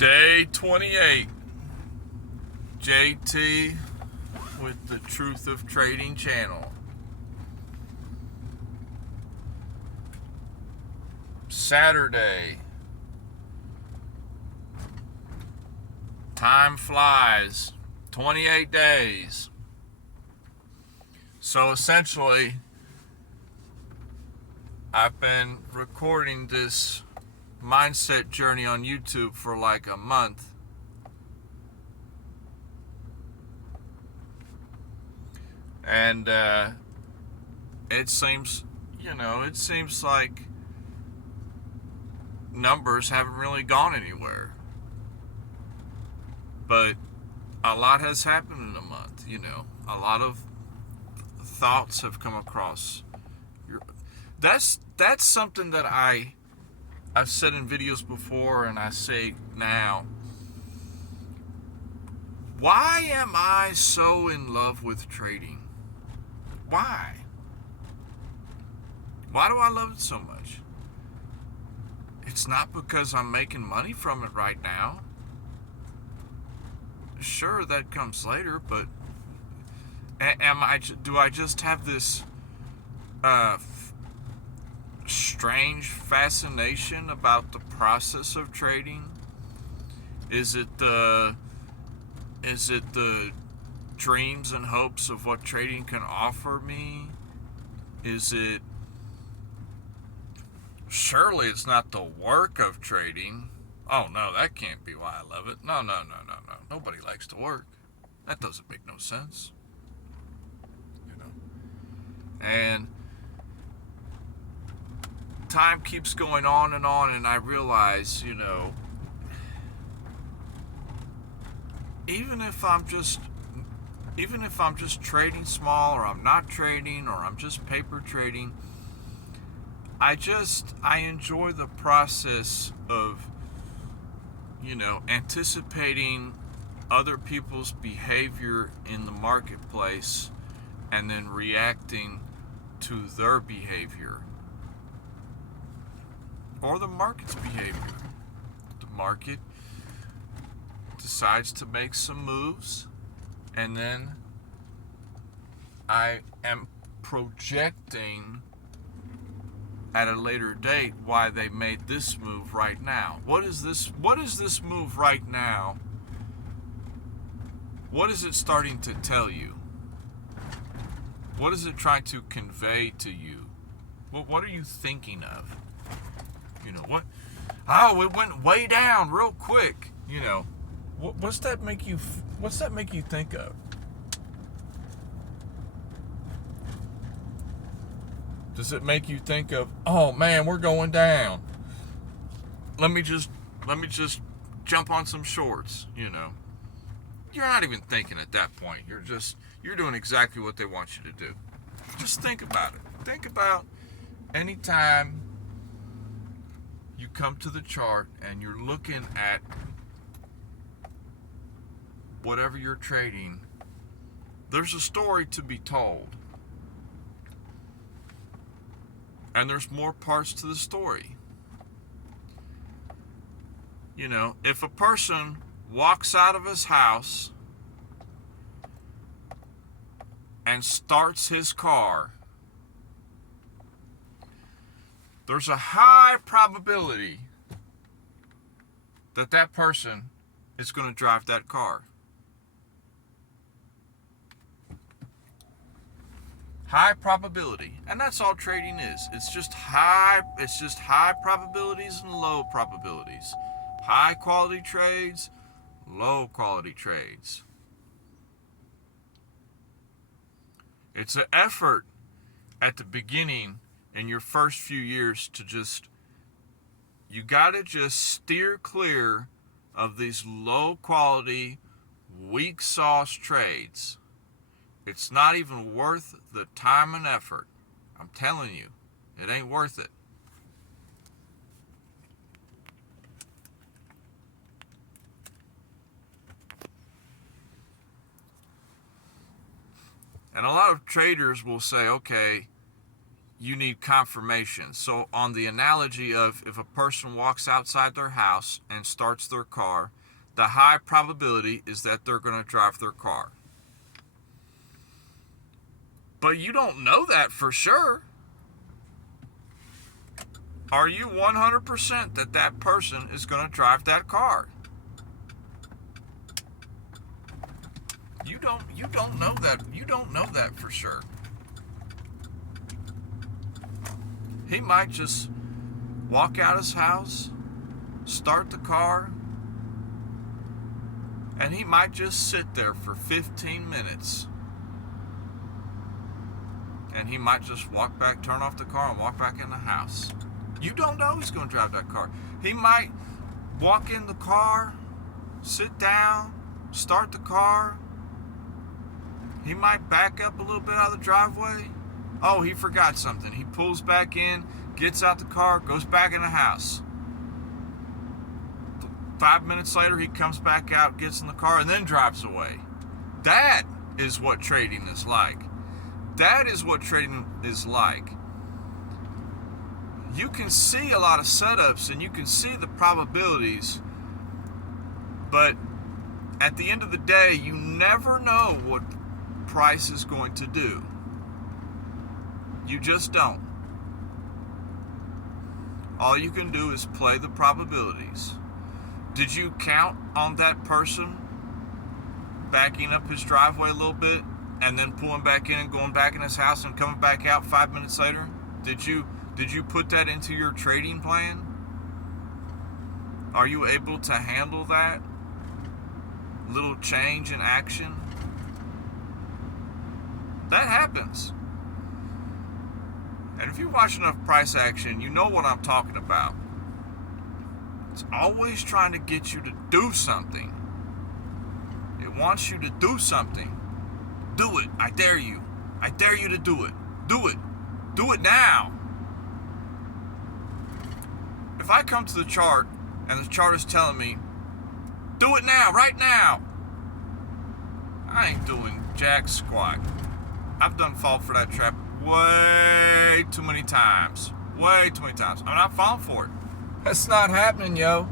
Day 28. JT with the Truth of Trading channel. Saturday. Time flies. 28 days. So essentially, I've been recording this mindset journey on YouTube for like a month. And it seems like numbers haven't really gone anywhere. But a lot has happened in a month, A lot of thoughts have come across. That's something that I've said in videos before, and I say now. Why am I so in love with trading? Why? Why do I love it so much? It's not because I'm making money from it right now. Sure, that comes later, but do I just have this strange fascination about the process of trading? Is it the dreams and hopes of what trading can offer me? Surely it's not the work of trading. Oh no, that can't be why I love it. No. Nobody likes to work. That doesn't make no sense. And time keeps going on, and I realize, even if I'm just trading small, or I'm not trading, or I'm just paper trading, I enjoy the process of, anticipating other people's behavior in the marketplace and then reacting to their behavior or the market's behavior. The market decides to make some moves, and then I am projecting at a later date why they made this move right now. What is this move right now? What is it starting to tell you? What is it trying to convey to you? What are you thinking of? What? Oh, it went way down real quick. What's that make you think of? Does it make you think of, oh man, we're going down, let me just jump on some shorts? You're not even thinking at that point. You're doing exactly what they want you to do. Just think about it. Think about any time you come to the chart and you're looking at whatever you're trading. There's a story to be told. And there's more parts to the story. If a person walks out of his house and starts his car, there's a high probability that that person is going to drive that car. High probability. And that's all trading is. It's just high probabilities and low probabilities. High quality trades, low quality trades. It's an effort at the beginning in your first few years to you gotta just steer clear of these low quality, weak sauce trades. It's not even worth the time and effort. I'm telling you, it ain't worth it. And a lot of traders will say, okay, you need confirmation. So on the analogy of if a person walks outside their house and starts their car, the high probability is that they're going to drive their car. But you don't know that for sure. Are you 100% that that person is going to drive that car? You don't know that. You don't know that for sure. He might just walk out his house, start the car, and he might just sit there for 15 minutes. And he might just walk back, turn off the car, and walk back in the house. You don't know he's going to drive that car. He might walk in the car, sit down, start the car. He might back up a little bit out of the driveway. Oh, he forgot something. He pulls back in, gets out the car, goes back in the house. 5 minutes later, he comes back out, gets in the car, and then drives away. That is what trading is like. That is what trading is like. You can see a lot of setups and you can see the probabilities, but at the end of the day, you never know what price is going to do. You just don't. All you can do is play the probabilities. Did you count on that person backing up his driveway a little bit and then pulling back in and going back in his house and coming back out 5 minutes later? Did you put that into your trading plan? Are you able to handle that little change in action? That happens. And if you watch enough price action, you know what I'm talking about. It's always trying to get you to do something. It wants you to do something. Do it. I dare you. I dare you to do it. Do it. Do it now. If I come to the chart and the chart is telling me, do it now, right now, I ain't doing jack squat. I've done fall for that trap way too many times. Way too many times. I'm not falling for it. That's not happening, yo.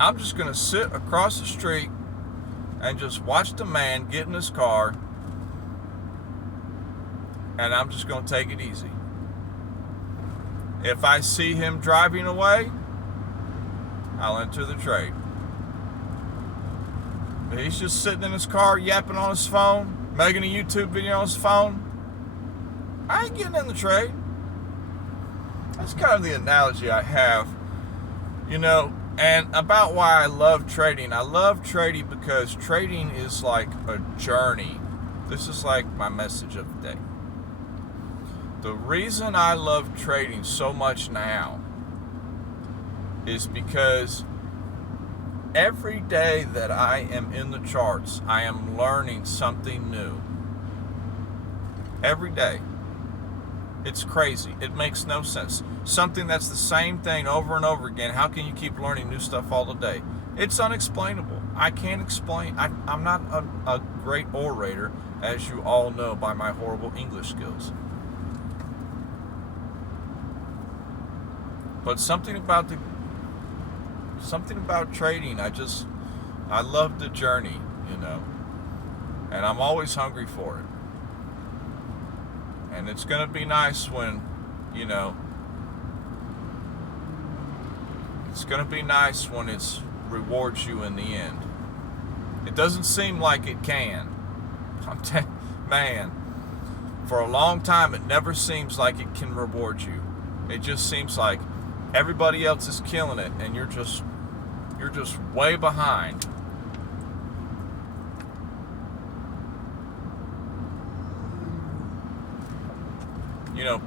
I'm just going to sit across the street and just watch the man get in his car, and I'm just going to take it easy. If I see him driving away, I'll enter the trade. If he's just sitting in his car, yapping on his phone, making a YouTube video on his phone, I ain't getting in the trade. That's kind of the analogy I have, and about why I love trading. I love trading because trading is like a journey. This is like my message of the day. The reason I love trading so much now is because every day that I am in the charts, I am learning something new. Every day. It's crazy. It makes no sense. Something that's the same thing over and over again. How can you keep learning new stuff all the day? It's unexplainable. I can't explain. I'm not a great orator, as you all know by my horrible English skills. But something about trading, I love the journey, and I'm always hungry for it. And it's going to be nice when, it's going to be nice when it rewards you in the end. It doesn't seem like it can. Man, for a long time, it never seems like it can reward you. It just seems like everybody else is killing it, and you're just way behind.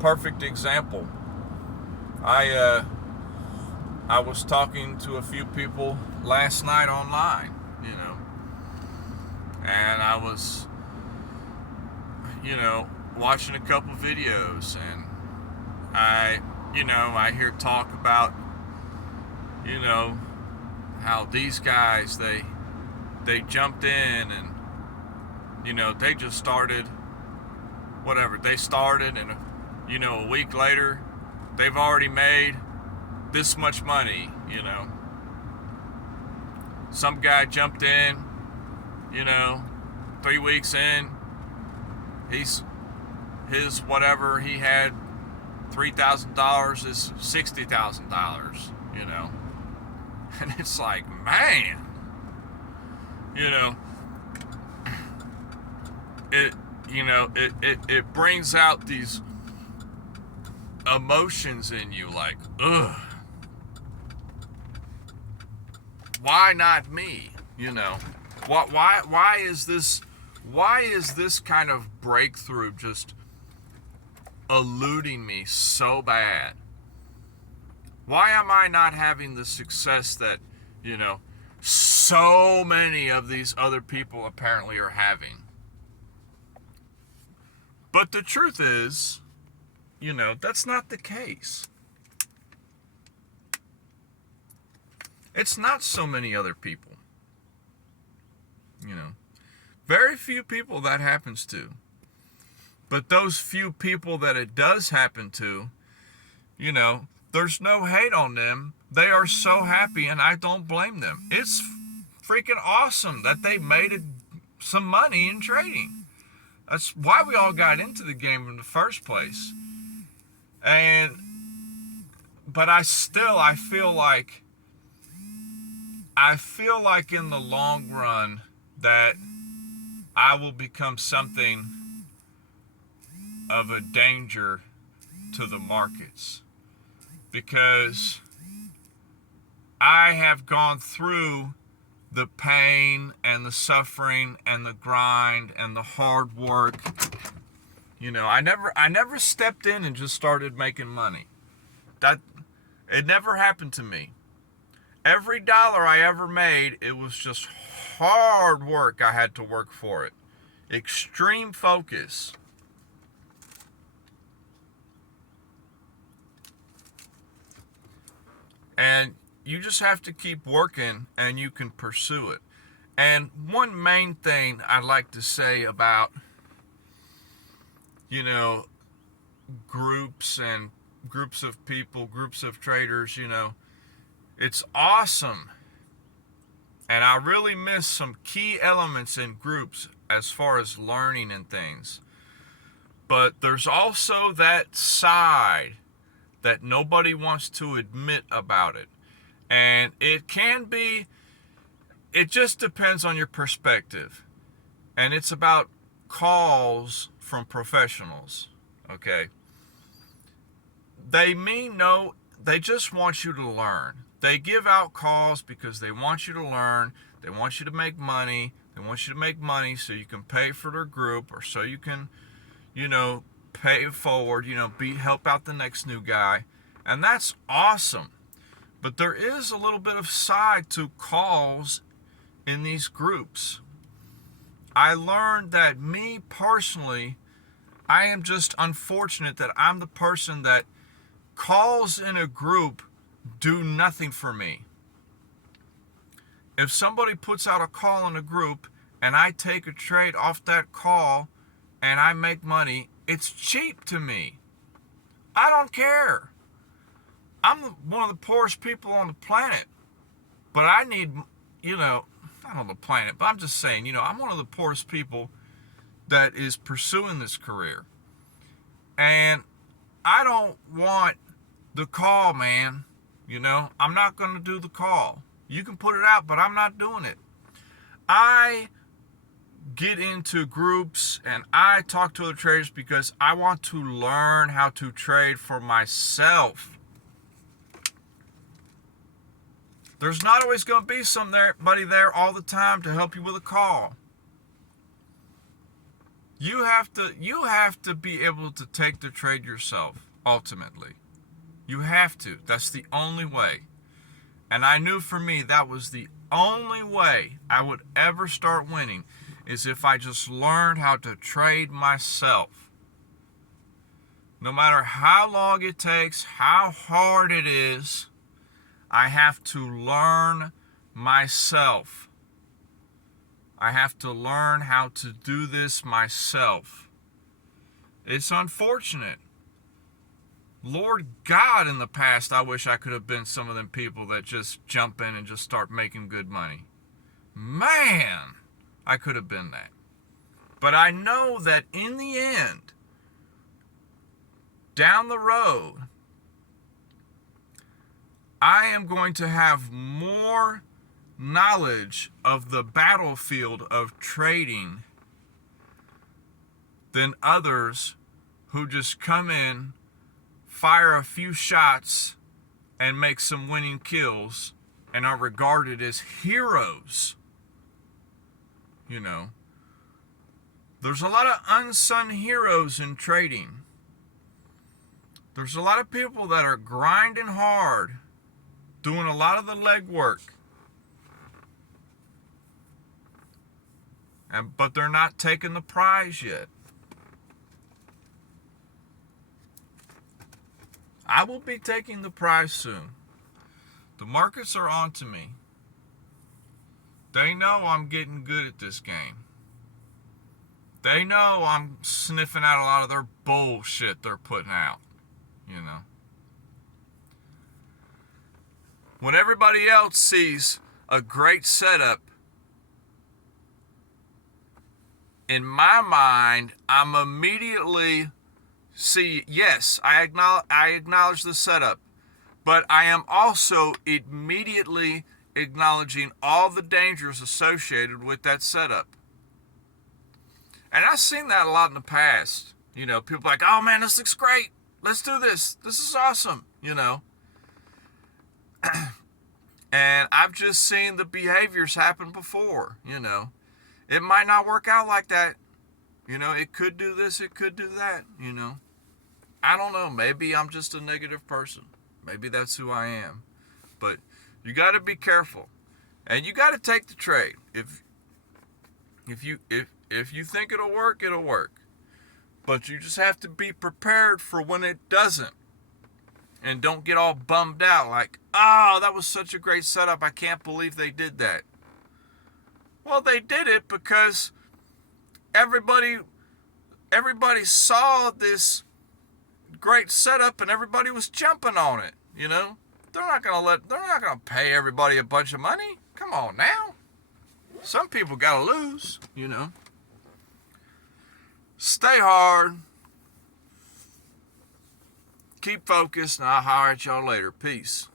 Perfect example. I was talking to a few people last night online, and I was, watching a couple videos, and I hear talk about, how these guys, they jumped in and, they just started whatever, they started, and a week later, they've already made this much money. Some guy jumped in, 3 weeks in, his whatever he had, $3,000 is $60,000, and it's like, man, it brings out these emotions in you, like, ugh, why not me? Why is this kind of breakthrough just eluding me so bad? Why am I not having the success that, so many of these other people apparently are having? But the truth is, that's not the case. It's not so many other people. Very few people that happens to. But those few people that it does happen to, there's no hate on them. They are so happy, and I don't blame them. It's freaking awesome that they made some money in trading. That's why we all got into the game in the first place. But I feel like in the long run that I will become something of a danger to the markets, because I have gone through the pain and the suffering and the grind and the hard work. I never stepped in and just started making money. It never happened to me. Every dollar I ever made, it was just hard work. I had to work for it. Extreme focus. And you just have to keep working, and you can pursue it. And one main thing I'd like to say about, groups and groups of people, groups of traders, it's awesome. And I really miss some key elements in groups as far as learning and things. But there's also that side that nobody wants to admit about it. And it just depends on your perspective. And it's about calls from professionals, okay? They just want you to learn. They give out calls because they want you to learn. They want you to make money. They want you to make money so you can pay for their group, or so you can, pay it forward, help out the next new guy. And that's awesome. But there is a little bit of side to calls in these groups. I learned that me personally, I am just unfortunate that I'm the person that calls in a group do nothing for me. If somebody puts out a call in a group and I take a trade off that call and I make money, it's cheap to me. I don't care. I'm one of the poorest people on the planet, but I need, not on the planet, but I'm just saying, I'm one of the poorest people that is pursuing this career. And I don't want the call, man. I'm not going to do the call. You can put it out, but I'm not doing it. I get into groups and I talk to other traders because I want to learn how to trade for myself. There's not always going to be somebody there all the time to help you with a call. You have to be able to take the trade yourself, ultimately. You have to. That's the only way. And I knew for me that was the only way I would ever start winning, is if I just learned how to trade myself. No matter how long it takes, how hard it is, I have to learn myself. I have to learn how to do this myself. It's unfortunate. Lord God, in the past, I wish I could have been some of them people that just jump in and just start making good money. Man, I could have been that. But I know that in the end, down the road, I am going to have more knowledge of the battlefield of trading than others who just come in, fire a few shots, and make some winning kills and are regarded as heroes. You know, there's a lot of unsung heroes in trading. There's a lot of people that are grinding hard, doing a lot of the legwork, but they're not taking the prize yet. I will be taking the prize soon. The markets are on to me. They know I'm getting good at this game. They know I'm sniffing out a lot of their bullshit they're putting out, you know. When everybody else sees a great setup, in my mind, I'm immediately yes, I acknowledge the setup, but I am also immediately acknowledging all the dangers associated with that setup. And I've seen that a lot in the past. You know, people like, oh man, this looks great. Let's do this. This is awesome, you know. And I've just seen the behaviors happen before, you know. It might not work out like that. You know, it could do this, it could do that, you know. I don't know. Maybe I'm just a negative person. Maybe that's who I am. But you got to be careful. And you got to take the trade. If you think it'll work, it'll work. But you just have to be prepared for when it doesn't. And don't get all bummed out like, oh, that was such a great setup. I can't believe they did that. Well, they did it because everybody saw this great setup and everybody was jumping on it, you know. They're not gonna pay everybody a bunch of money. Come on now. Some people gotta lose, you know. Stay hard. Keep focused, and I'll holler at y'all later. Peace.